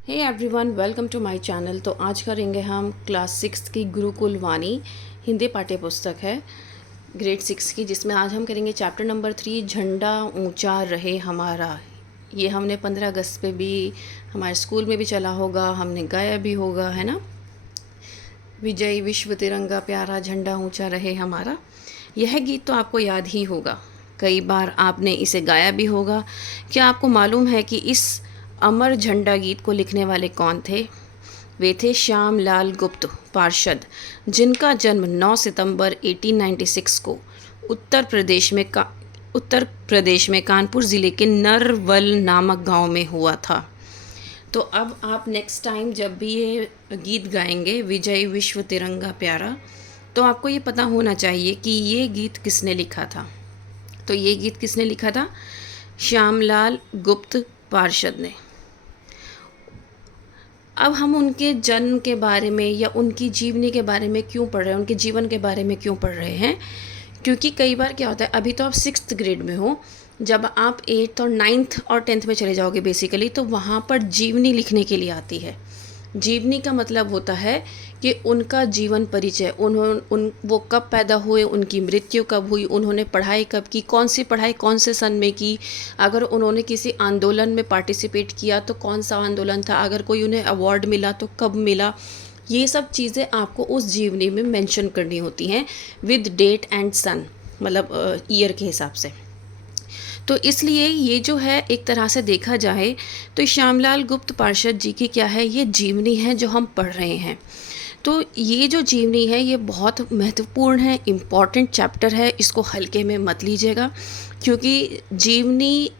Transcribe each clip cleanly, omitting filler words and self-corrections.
Hey everyone, welcome to my channel. तो आज करेंगे हम क्लास 6 की गुरुकुल वाणी हिंदी पाठ्य पुस्तक है ग्रेड 6 की, जिसमें आज हम करेंगे चैप्टर नंबर 3, झंडा ऊंचा रहे हमारा। ये हमने 15 अगस्त पे भी हमारे स्कूल में भी चला होगा, हमने गाया भी होगा, है ना। विजय विश्व तिरंगा प्यारा, झंडा ऊंचा रहे हमारा। यह गीत तो आपको याद ही होगा, कई बार आपने इसे गाया भी होगा। क्या आपको मालूम है कि इस अमर झंडा गीत को लिखने वाले कौन थे? वे थे श्याम लाल गुप्त पार्षद, जिनका जन्म 9 सितंबर 1896 को उत्तर प्रदेश में कानपुर ज़िले के नरवल नामक गांव में हुआ था। तो अब आप नेक्स्ट टाइम जब भी ये गीत गाएंगे, विजय विश्व तिरंगा प्यारा, तो आपको ये पता होना चाहिए कि ये गीत किसने लिखा था। तो ये गीत किसने लिखा था? श्यामलाल गुप्त पार्षद ने। अब हम उनके जन्म के बारे में या उनकी जीवनी के बारे में क्यों पढ़ रहे हैं, उनके जीवन के बारे में क्यों पढ़ रहे हैं? क्योंकि कई बार क्या होता है, अभी तो आप 6th ग्रेड में हो, जब आप 8th और 9th और 10th में चले जाओगे बेसिकली, तो वहाँ पर जीवनी लिखने के लिए आती है। जीवनी का मतलब होता है कि उनका जीवन परिचय, वो कब पैदा हुए, उनकी मृत्यु कब हुई, उन्होंने पढ़ाई कब की, कौन सी पढ़ाई कौन से सन में की, अगर उन्होंने किसी आंदोलन में पार्टिसिपेट किया तो कौन सा आंदोलन था, अगर कोई उन्हें अवार्ड मिला तो कब मिला। ये सब चीज़ें आपको उस जीवनी में मेंशन करनी होती हैं विद डेट एंड सन, मतलब ईयर के हिसाब से। तो इसलिए ये जो है, एक तरह से देखा जाए तो श्यामलाल गुप्त पार्षद जी की क्या है, ये जीवनी है जो हम पढ़ रहे हैं। तो ये जो जीवनी है ये बहुत महत्वपूर्ण है, इम्पॉर्टेंट चैप्टर है, इसको हल्के में मत लीजिएगा। क्योंकि जीवनी,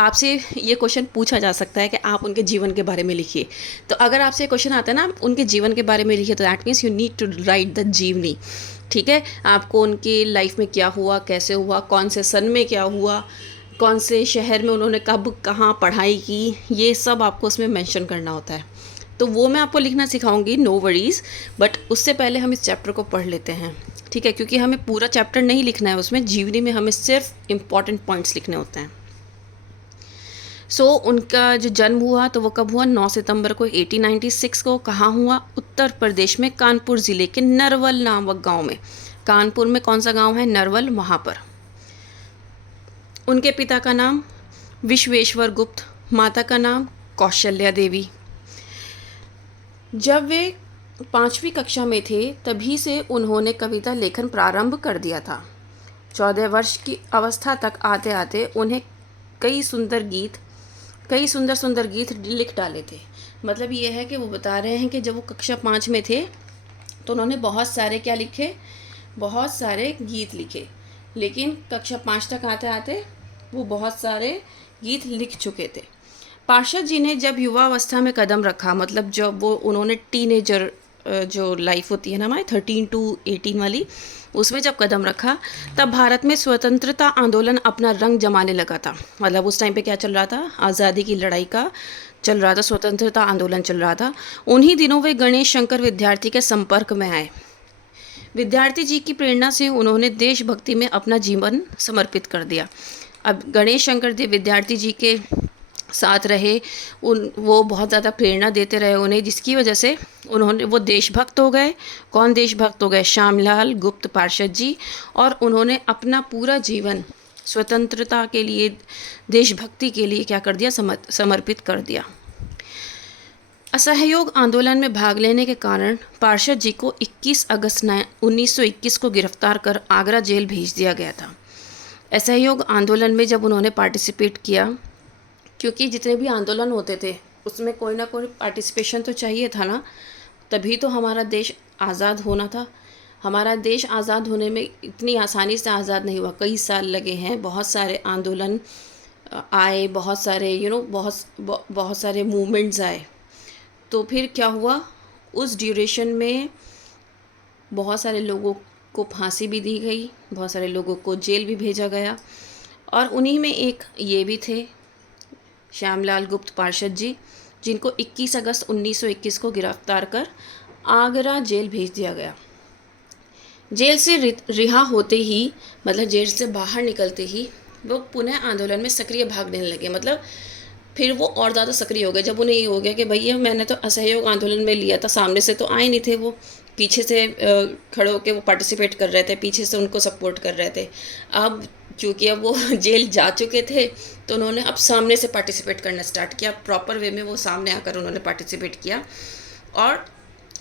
आपसे ये क्वेश्चन पूछा जा सकता है कि आप उनके जीवन के बारे में लिखिए। तो अगर आपसे क्वेश्चन आता है ना, उनके जीवन के बारे में लिखिए, तो that means you need to write the जीवनी। ठीक है, आपको उनकी लाइफ में क्या हुआ, कैसे हुआ, कौन से सन में क्या हुआ, कौन से शहर में उन्होंने कब कहाँ पढ़ाई की, ये सब आपको उसमें मेंशन करना होता है। तो वो मैं आपको लिखना सिखाऊंगी, नो वरीज़। बट उससे पहले हम इस चैप्टर को पढ़ लेते हैं, ठीक है, क्योंकि हमें पूरा चैप्टर नहीं लिखना है, उसमें जीवनी में हमें सिर्फ इम्पॉर्टेंट पॉइंट्स लिखने होते हैं। उनका जो जन्म हुआ तो वो कब हुआ? 9 सितंबर को 1896 को। कहाँ हुआ? उत्तर प्रदेश में कानपुर ज़िले के नरवल नामक गांव में। कानपुर में कौन सा गांव है? नरवल, वहाँ पर। उनके पिता का नाम विश्वेश्वर गुप्त, माता का नाम कौशल्या देवी। जब वे 5वीं कक्षा में थे तभी से उन्होंने कविता लेखन प्रारंभ कर दिया था। 14 वर्ष की अवस्था तक आते आते उन्हें कई सुंदर सुंदर गीत लिख डाले थे। मतलब ये है कि वो बता रहे हैं कि जब वो कक्षा 5 में थे तो उन्होंने बहुत सारे क्या लिखे, बहुत सारे गीत लिखे। लेकिन कक्षा 5 तक आते आते वो बहुत सारे गीत लिख चुके थे। पार्षद जी ने जब युवावस्था में कदम रखा, मतलब जब वो उन्होंने टीनेजर जो लाइफ होती है ना हमारे 13 to 18 वाली, उसमें जब कदम रखा, तब भारत में स्वतंत्रता आंदोलन अपना रंग जमाने लगा था। मतलब उस टाइम पे क्या चल रहा था? आज़ादी की लड़ाई का चल रहा था, स्वतंत्रता आंदोलन चल रहा था। उन्हीं दिनों वे गणेश शंकर विद्यार्थी के संपर्क में आए। विद्यार्थी जी की प्रेरणा से उन्होंने देशभक्ति में अपना जीवन समर्पित कर दिया। अब गणेश शंकर देव विद्यार्थी जी के साथ रहे, वो बहुत ज़्यादा प्रेरणा देते रहे उन्हें, जिसकी वजह से वो देशभक्त हो गए। कौन देशभक्त हो गए? श्यामलाल गुप्त पार्षद जी। और उन्होंने अपना पूरा जीवन स्वतंत्रता के लिए, देशभक्ति के लिए क्या कर दिया? समर्पित कर दिया। असहयोग आंदोलन में भाग लेने के कारण पार्षद जी को 21 अगस्त 1921 को गिरफ्तार कर आगरा जेल भेज दिया गया था। असहयोग आंदोलन में जब उन्होंने पार्टिसिपेट किया, क्योंकि जितने भी आंदोलन होते थे उसमें कोई ना कोई पार्टिसिपेशन तो चाहिए था ना, तभी तो हमारा देश आज़ाद होना था। हमारा देश आज़ाद होने में इतनी आसानी से आज़ाद नहीं हुआ, कई साल लगे हैं, बहुत सारे आंदोलन आए, बहुत सारे बहुत सारे मूवमेंट्स आए। तो फिर क्या हुआ? उस ड्यूरेशन में बहुत सारे लोगों को फांसी भी दी गई, बहुत सारे लोगों को जेल भी भेजा गया, और उन्हीं में एक ये भी थे, श्यामलाल गुप्त पार्षद जी, जिनको 21 अगस्त 1921 को गिरफ्तार कर आगरा जेल भेज दिया गया। जेल से रिहा होते ही, मतलब जेल से बाहर निकलते ही, वो पुनः आंदोलन में सक्रिय भाग लेने लगे। मतलब फिर वो और ज़्यादा सक्रिय हो गए जब उन्हें ये हो गया कि भैया मैंने तो असहयोग आंदोलन में लिया था, सामने से तो आए नहीं थे वो, पीछे से खड़े होकर वो पार्टिसिपेट कर रहे थे, पीछे से उनको सपोर्ट कर रहे थे। अब क्योंकि अब वो जेल जा चुके थे तो उन्होंने अब सामने से पार्टिसिपेट करना स्टार्ट किया, प्रॉपर वे में वो सामने आकर उन्होंने पार्टिसिपेट किया। और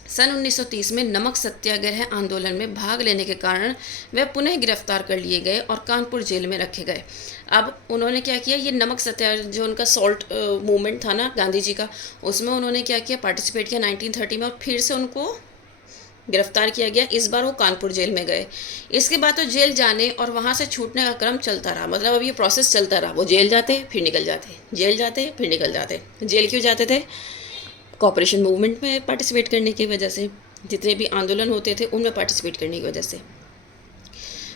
सन 1930 में नमक सत्याग्रह आंदोलन में भाग लेने के कारण वे पुनः गिरफ्तार कर लिए गए और कानपुर जेल में रखे गए। अब उन्होंने क्या किया, ये नमक सत्याग्रह जो उनका सॉल्ट मूवमेंट था ना गांधी जी का, उसमें उन्होंने क्या किया, पार्टिसिपेट किया 1930 में, और फिर से उनको गिरफ्तार किया गया। इस बार वो कानपुर जेल में गए। इसके बाद तो जेल जाने और वहाँ से छूटने का क्रम चलता रहा, मतलब अब ये प्रोसेस चलता रहा। वो जेल जाते फिर निकल जाते, जेल जाते फिर निकल जाते। जेल क्यों जाते थे? कॉपरेशन मूवमेंट में पार्टिसिपेट करने की वजह से, जितने भी आंदोलन होते थे उनमें पार्टिसिपेट करने की वजह से।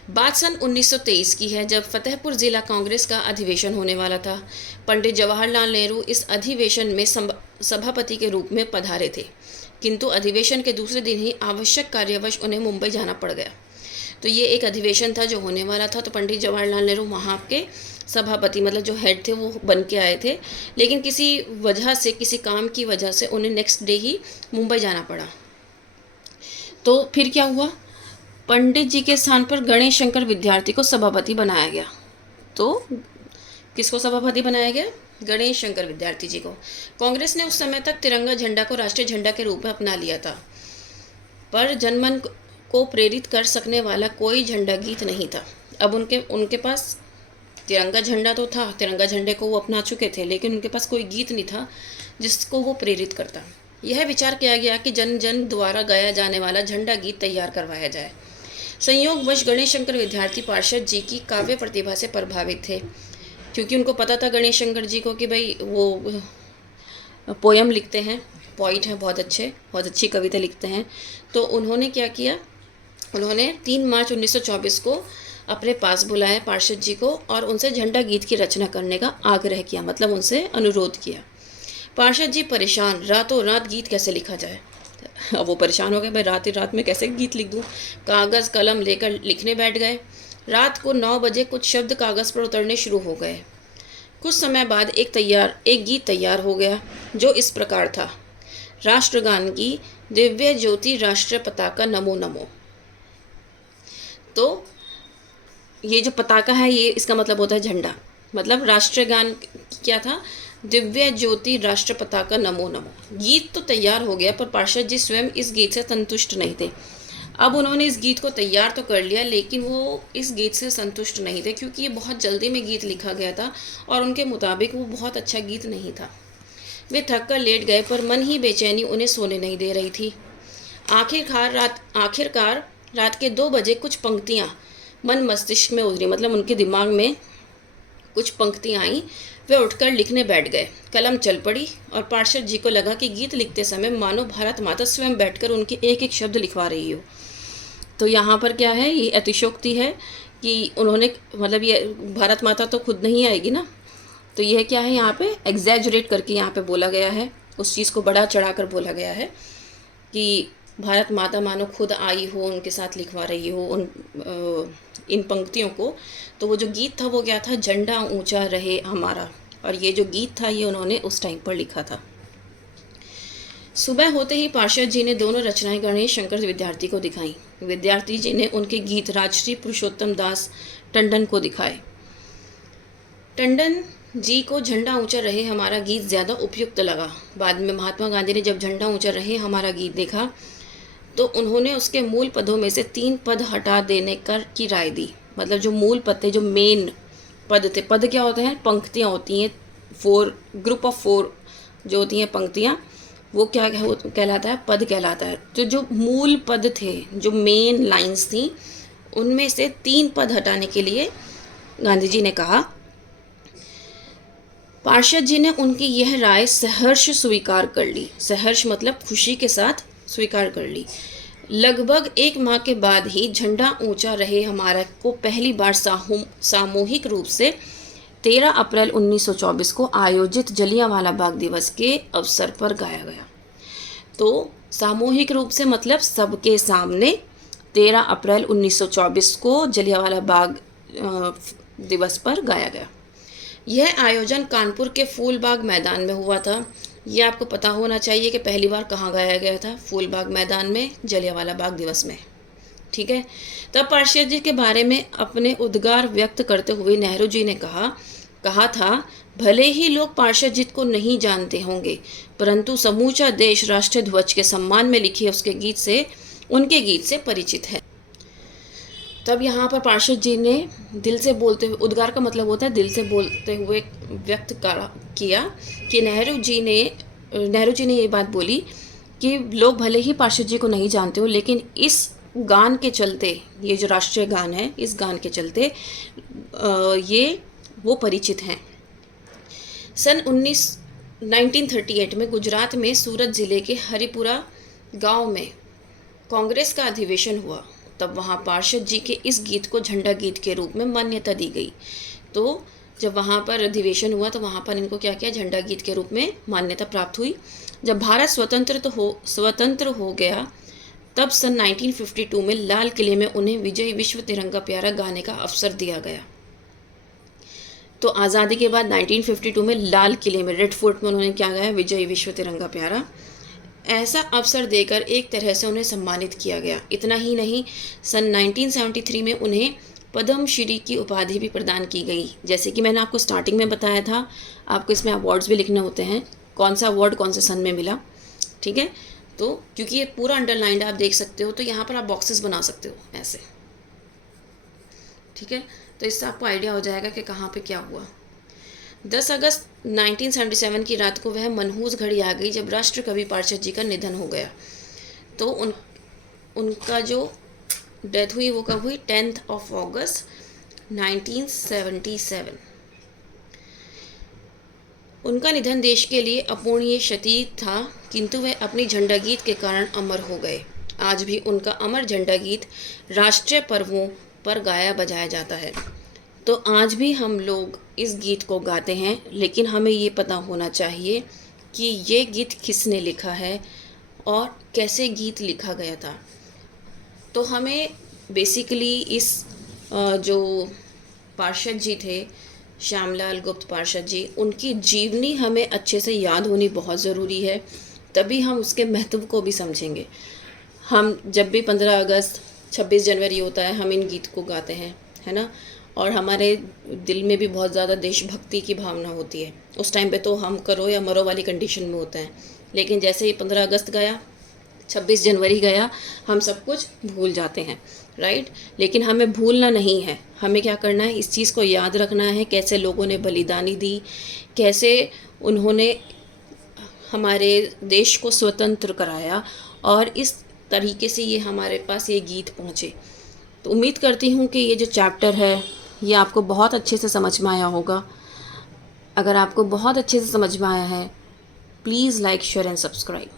बात सन 1923 की है, जब फतेहपुर जिला कांग्रेस का अधिवेशन होने वाला था। पंडित जवाहरलाल नेहरू इस अधिवेशन में सभापति के रूप में पधारे थे, किंतु अधिवेशन के दूसरे दिन ही आवश्यक कार्यवश उन्हें मुंबई जाना पड़ गया। तो ये एक अधिवेशन था जो होने वाला था, तो पंडित जवाहरलाल नेहरू वहाँ के सभापति मतलब जो हेड थे वो बन के आए थे, लेकिन किसी वजह से, किसी काम की वजह से उन्हें नेक्स्ट डे ही मुंबई जाना पड़ा। तो फिर क्या हुआ, पंडित जी के स्थान पर गणेश शंकर विद्यार्थी को सभापति बनाया गया। तो किसको सभापति बनाया गया? गणेश शंकर विद्यार्थी जी को। कांग्रेस ने उस समय तक तिरंगा झंडा को राष्ट्रीय झंडा के रूप में अपना लिया था, पर जनमन को प्रेरित कर सकने वाला कोई झंडा गीत नहीं था। अब उनके पास तिरंगा झंडा तो था, तिरंगा झंडे को वो अपना चुके थे, लेकिन उनके पास कोई गीत नहीं था जिसको वो प्रेरित करता। यह विचार किया गया कि जन जन द्वारा गाया जाने वाला झंडा गीत तैयार करवाया जाए। संयोगवश गणेश शंकर विद्यार्थी पार्षद जी की काव्य प्रतिभा से प्रभावित थे, क्योंकि उनको पता था गणेश शंकर जी को कि भाई वो पोयम लिखते हैं, पोइट हैं, बहुत अच्छी कविता लिखते हैं। तो उन्होंने क्या किया, उन्होंने 3 मार्च 1924 को अपने पास बुलाया पार्षद जी को और उनसे झंडा गीत की रचना करने का आग्रह किया, मतलब उनसे अनुरोध किया। पार्षद जी परेशान, रातों रात गीत कैसे लिखा जाए। अब वो परेशान हो गए, भाई रात ही रात में कैसे गीत लिख दूँ। कागज़ कलम लेकर लिखने बैठ गए। रात को 9 बजे कुछ शब्द कागज़ पर उतरने शुरू हो गए। कुछ समय बाद एक गीत तैयार हो गया जो इस प्रकार था, राष्ट्रगान की दिव्य ज्योति राष्ट्र पताका नमो नमो। तो ये जो पताका है, ये इसका मतलब होता है झंडा, मतलब राष्ट्रगान क्या था, दिव्य ज्योति राष्ट्र पताका नमो नमो। गीत तो तैयार हो गया, पर पार्षद जी स्वयं इस गीत से संतुष्ट नहीं थे। अब उन्होंने इस गीत को तैयार तो कर लिया, लेकिन वो इस गीत से संतुष्ट नहीं थे, क्योंकि ये बहुत जल्दी में गीत लिखा गया था और उनके मुताबिक वो बहुत अच्छा गीत नहीं था। वे थक कर लेट गए, पर मन ही बेचैनी उन्हें सोने नहीं दे रही थी। आखिरकार रात के 2 बजे कुछ पंक्तियाँ मन मस्तिष्क में उतरी, मतलब उनके दिमाग में कुछ पंक्तियाँ आईं। वे उठकर लिखने बैठ गए। कलम चल पड़ी और पार्षद जी को लगा कि गीत लिखते समय मानो भारत माता स्वयं बैठकर उनके एक एक शब्द लिखवा रही हो। तो यहाँ पर क्या है, ये अतिशयोक्ति है कि उन्होंने, मतलब ये भारत माता तो खुद नहीं आएगी ना, तो यह क्या है, यहाँ पे एग्जैजरेट करके यहाँ पे बोला गया है, उस चीज़ को बढ़ा चढ़ा कर बोला गया है कि भारत माता मानो खुद आई हो, उनके साथ लिखवा रही हो इन पंक्तियों को। तो वो जो गीत था वो क्या था, झंडा ऊंचा रहे हमारा, और ये जो गीत था ये उन्होंने उस टाइम पर लिखा था। सुबह होते ही पार्षद जी ने दोनों रचनाएं गणेश शंकर विद्यार्थी को दिखाई। विद्यार्थी जी ने उनके गीत राजश्री पुरुषोत्तम दास टंडन को दिखाए। टंडन जी को झंडा ऊंचा रहे हमारा गीत ज़्यादा उपयुक्त लगा। बाद में महात्मा गांधी ने जब झंडा ऊंचा रहे हमारा गीत देखा तो उन्होंने उसके मूल पदों में से 3 पद हटा देने की राय दी। मतलब जो मूल पद थे, जो मेन पद थे, पद क्या होते हैं, पंक्तियाँ होती हैं, 4 ग्रुप ऑफ 4 जो होती हैं पंक्तियाँ, वो क्या कहलाता है, पद कहलाता है। तो जो मूल पद थे, जो मेन लाइंस थी, उनमें से 3 पद हटाने के लिए गांधी जी ने कहा। पार्षद जी ने उनकी यह राय सहर्ष स्वीकार कर ली। सहर्ष मतलब खुशी के साथ स्वीकार कर ली। लगभग 1 माह के बाद ही झंडा ऊंचा रहे हमारा को पहली बार सामूहिक रूप से 13 अप्रैल 1924 को आयोजित जलियांवाला बाग दिवस के अवसर पर गाया गया। तो सामूहिक रूप से मतलब सबके सामने 13 अप्रैल 1924 को जलियांवाला बाग दिवस पर गाया गया। यह आयोजन कानपुर के फूलबाग मैदान में हुआ था। ये आपको पता होना चाहिए कि पहली बार कहाँ गाया गया था, फूलबाग मैदान में, जलियांवाला बाग दिवस में। ठीक है। तब पार्षद जी के बारे में अपने उद्गार व्यक्त करते हुए नेहरू जी ने कहा था, भले ही लोग पार्षद जी को नहीं जानते होंगे, परंतु समूचा देश राष्ट्रीय ध्वज के सम्मान में लिखे उनके गीत से परिचित है। तब यहाँ पर पार्षद जी ने दिल से बोलते हुए, उद्गार का मतलब होता है दिल से बोलते हुए व्यक्त किया कि नेहरू जी ने ये बात बोली कि लोग भले ही पार्षद जी को नहीं जानते हो, लेकिन इस गान के चलते, ये जो राष्ट्रीय गान है, इस गान के चलते ये वो परिचित हैं। सन 1938 में गुजरात में सूरत ज़िले के हरिपुरा गांव में कांग्रेस का अधिवेशन हुआ। तब वहाँ पार्षद जी के इस गीत को झंडा गीत के रूप में मान्यता दी गई। तो जब वहाँ पर अधिवेशन हुआ तो वहाँ पर इनको क्या किया, झंडा गीत के रूप में मान्यता प्राप्त हुई। जब भारत स्वतंत्र हो गया तब सन 1952 में लाल किले में उन्हें विजय विश्व तिरंगा प्यारा गाने का अवसर दिया गया। तो आज़ादी के बाद 1952 में लाल किले में, रेड फोर्ट में उन्होंने क्या गाया, विजय विश्व तिरंगा प्यारा। ऐसा अवसर देकर एक तरह से उन्हें सम्मानित किया गया। इतना ही नहीं, सन 1973 में उन्हें पद्मश्री की उपाधि भी प्रदान की गई। जैसे कि मैंने आपको स्टार्टिंग में बताया था, आपको इसमें अवार्ड्स भी लिखने होते हैं, कौन सा अवार्ड कौन से सन में मिला। ठीक है। तो क्योंकि ये पूरा अंडरलाइंड आप देख सकते हो, तो यहाँ पर आप बॉक्सेस बना सकते हो ऐसे। ठीक है। तो इससे आपको आइडिया हो जाएगा कि कहाँ पे क्या हुआ। 10 अगस्त 1977 की रात को वह मनहूस घड़ी आ गई जब राष्ट्र कवि पार्षद जी का निधन हो गया। तो उनका जो डेथ हुई वो कब हुई, 10 अगस्त 1977। उनका निधन देश के लिए अपूर्णीय क्षति था, किंतु वह अपनी झंडा गीत के कारण अमर हो गए। आज भी उनका अमर झंडा गीत राष्ट्रीय पर्वों पर गाया बजाया जाता है। तो आज भी हम लोग इस गीत को गाते हैं, लेकिन हमें ये पता होना चाहिए कि ये गीत किसने लिखा है और कैसे गीत लिखा गया था। तो हमें बेसिकली इस जो पार्षद जी थे, श्यामलाल गुप्त पार्षद जी, उनकी जीवनी हमें अच्छे से याद होनी बहुत ज़रूरी है, तभी हम उसके महत्व को भी समझेंगे। हम जब भी 15 अगस्त 26 जनवरी होता है, हम इन गीत को गाते हैं, है ना, और हमारे दिल में भी बहुत ज़्यादा देशभक्ति की भावना होती है। उस टाइम पे तो हम करो या मरो वाली कंडीशन में होते हैं, लेकिन जैसे ही 15 अगस्त गया, 26 जनवरी गया, हम सब कुछ भूल जाते हैं, राइट। लेकिन हमें भूलना नहीं है, हमें क्या करना है, इस चीज़ को याद रखना है, कैसे लोगों ने बलिदानी दी, कैसे उन्होंने हमारे देश को स्वतंत्र कराया, और इस तरीके से ये हमारे पास ये गीत पहुँचे। तो उम्मीद करती हूँ कि ये जो चैप्टर है ये आपको बहुत अच्छे से समझ में आया होगा। अगर आपको बहुत अच्छे से समझ में आया है, please like, share and subscribe.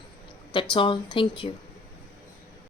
That's all. Thank you.